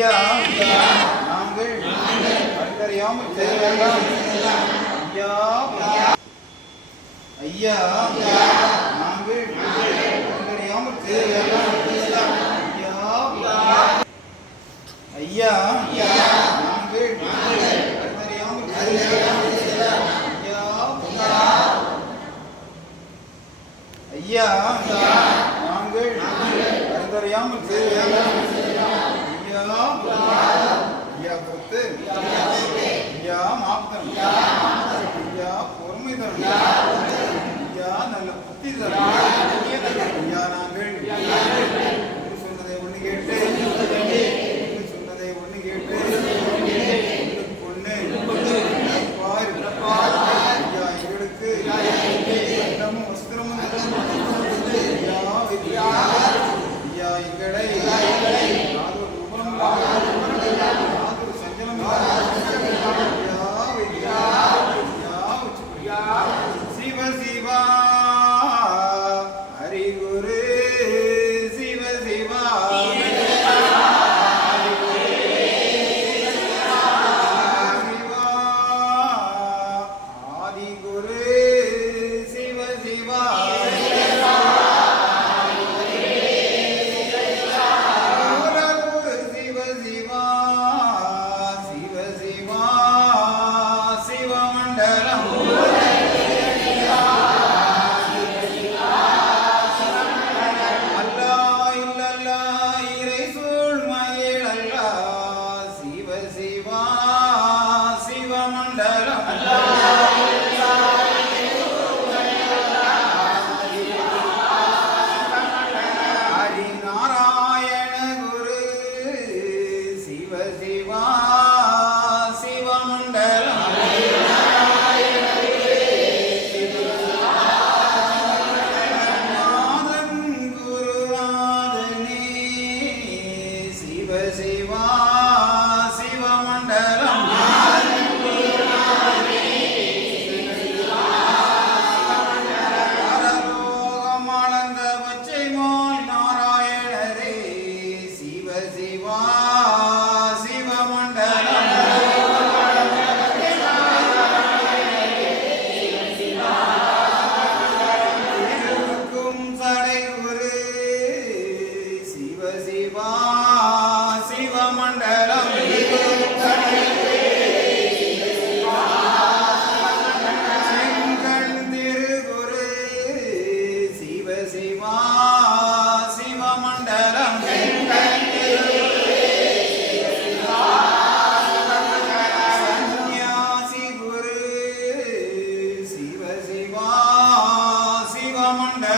ஐயா நாங்கள் அறிந்தறியாமல் செய்ததெல்லாம் ஐயா ஐயா நாங்கள் அறிந்தறியாமல் செய்ததெல்லாம் ஐயா ஐயா நாங்கள் அறிந்தறியாமல் செய்ததெல்லாம் ஐயா நாங்கள் அறிந்தறியாமல் ஐயா ஐயா பொறுத்து ஐயா மாப்தம் ஐயா பொறுமை தரும் ஐயா நல்ல புத்தி தரும் ஐயா நாங்கள்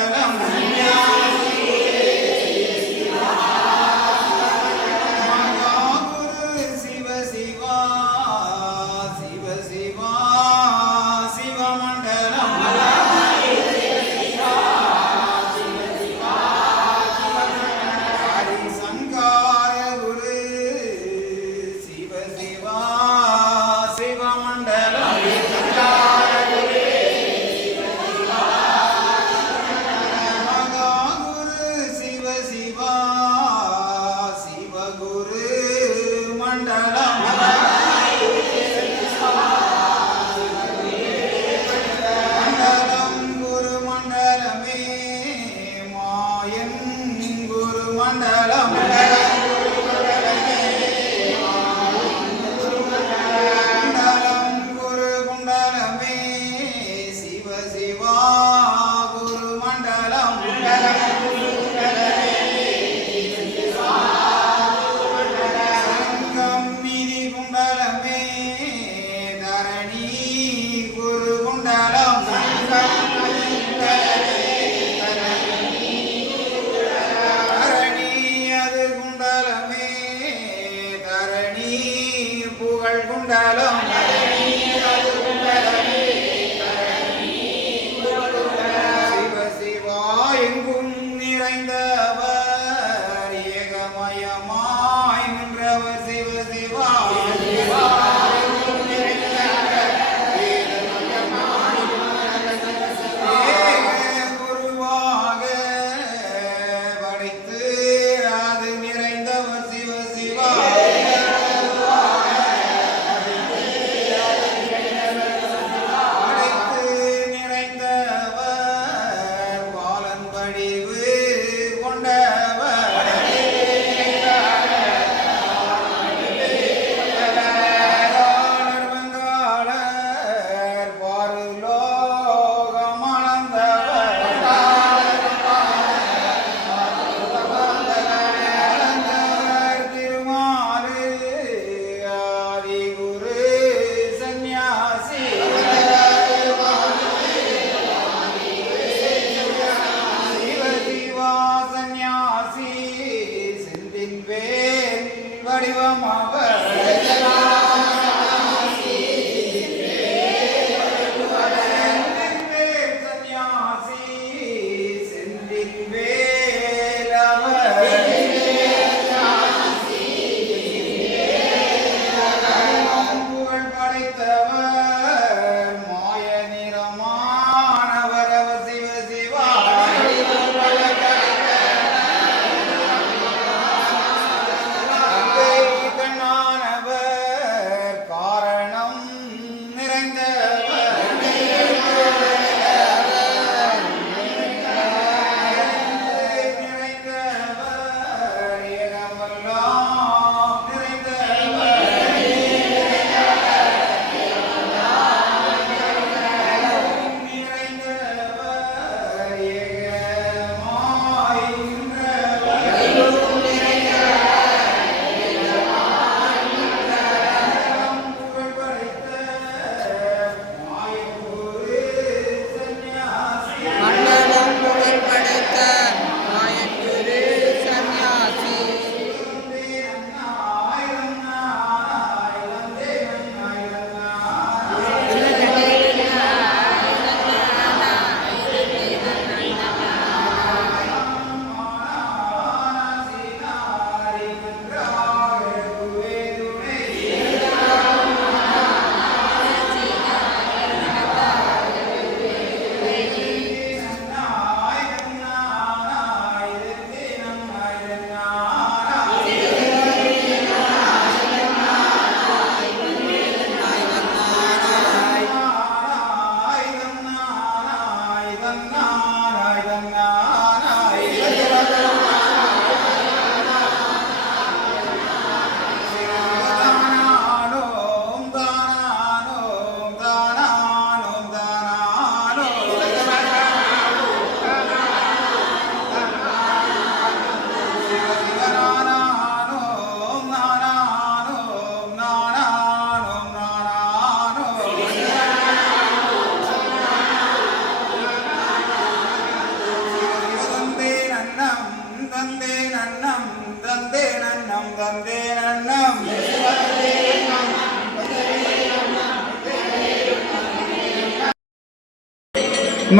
لهم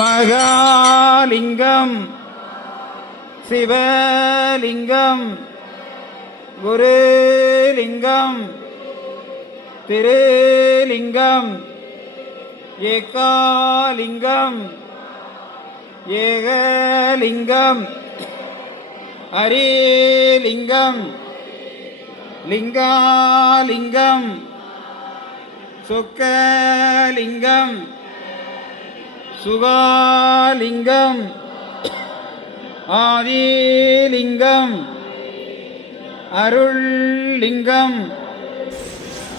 மகாலிங்கம் சிவலிங்கம் குருலிங்கம் திருலிங்கம் ஏகாலிங்கம் ஏகலிங்கம் அரிலிங்கம் லிங்காலிங்கம் சொக்கலிங்கம் சுகாலிங்கம். ஆதிலிங்கம். அருள்லிங்கம்.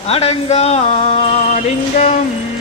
அடங்காலிங்கம்.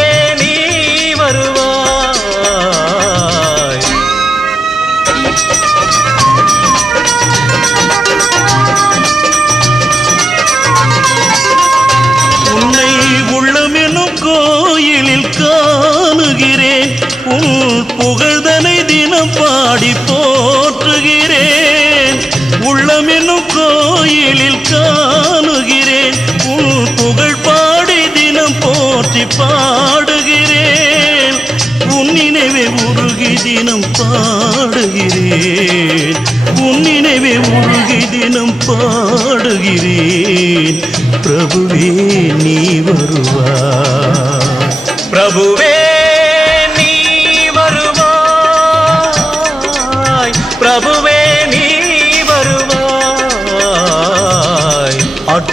உள்ளமெனும் கோயிலில் காணுகிறேன். உன் புகழ் பாடி தினம் போற்றி பாடுகிறேன். உன் நினைவை உருகி தினம் பாடுகிறேன். உன் நினைவை உருகி தினம் பாடுகிறேன். பிரபுவே நீ வருவா பிரபுவே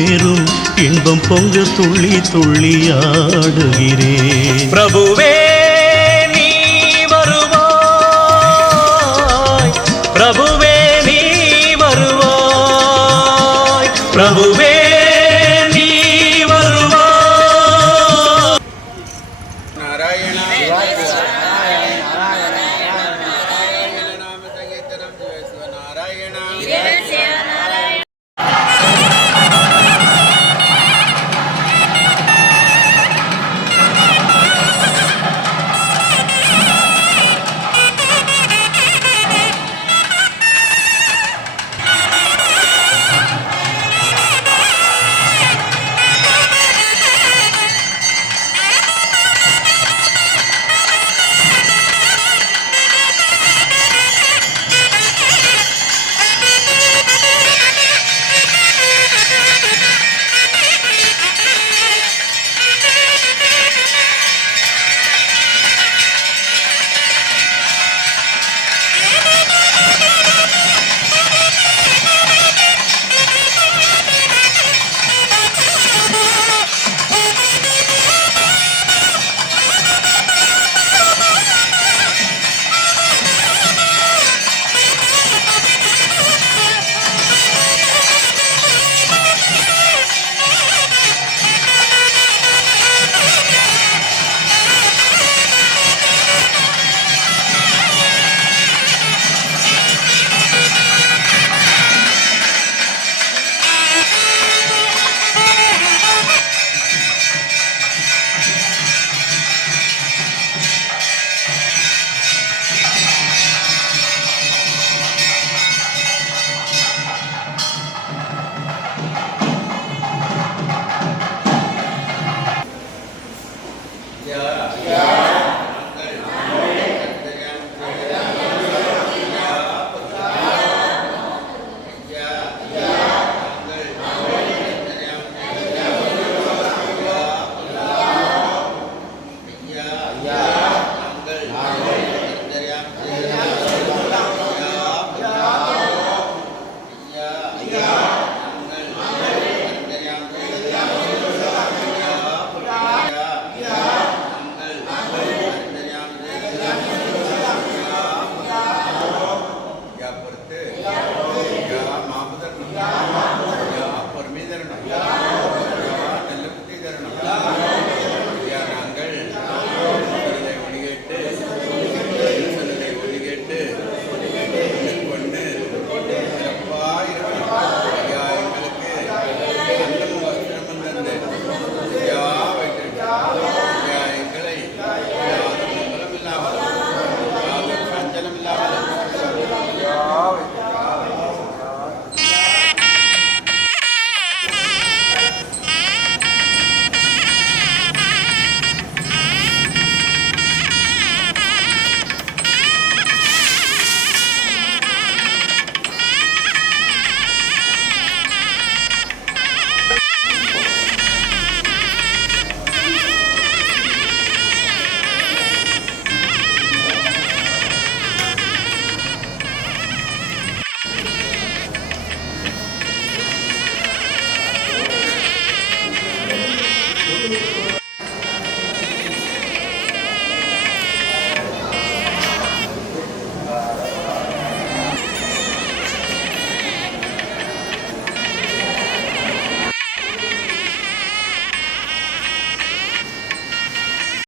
பெரும் இன்பம் பொங்க துள்ளி துள்ளி ஆடுகிறேன் பிரபுவே நீ வருவாய். பிரபுவே நீ வருவாய். பிரபுவே நீ வருவாய். நாராயண.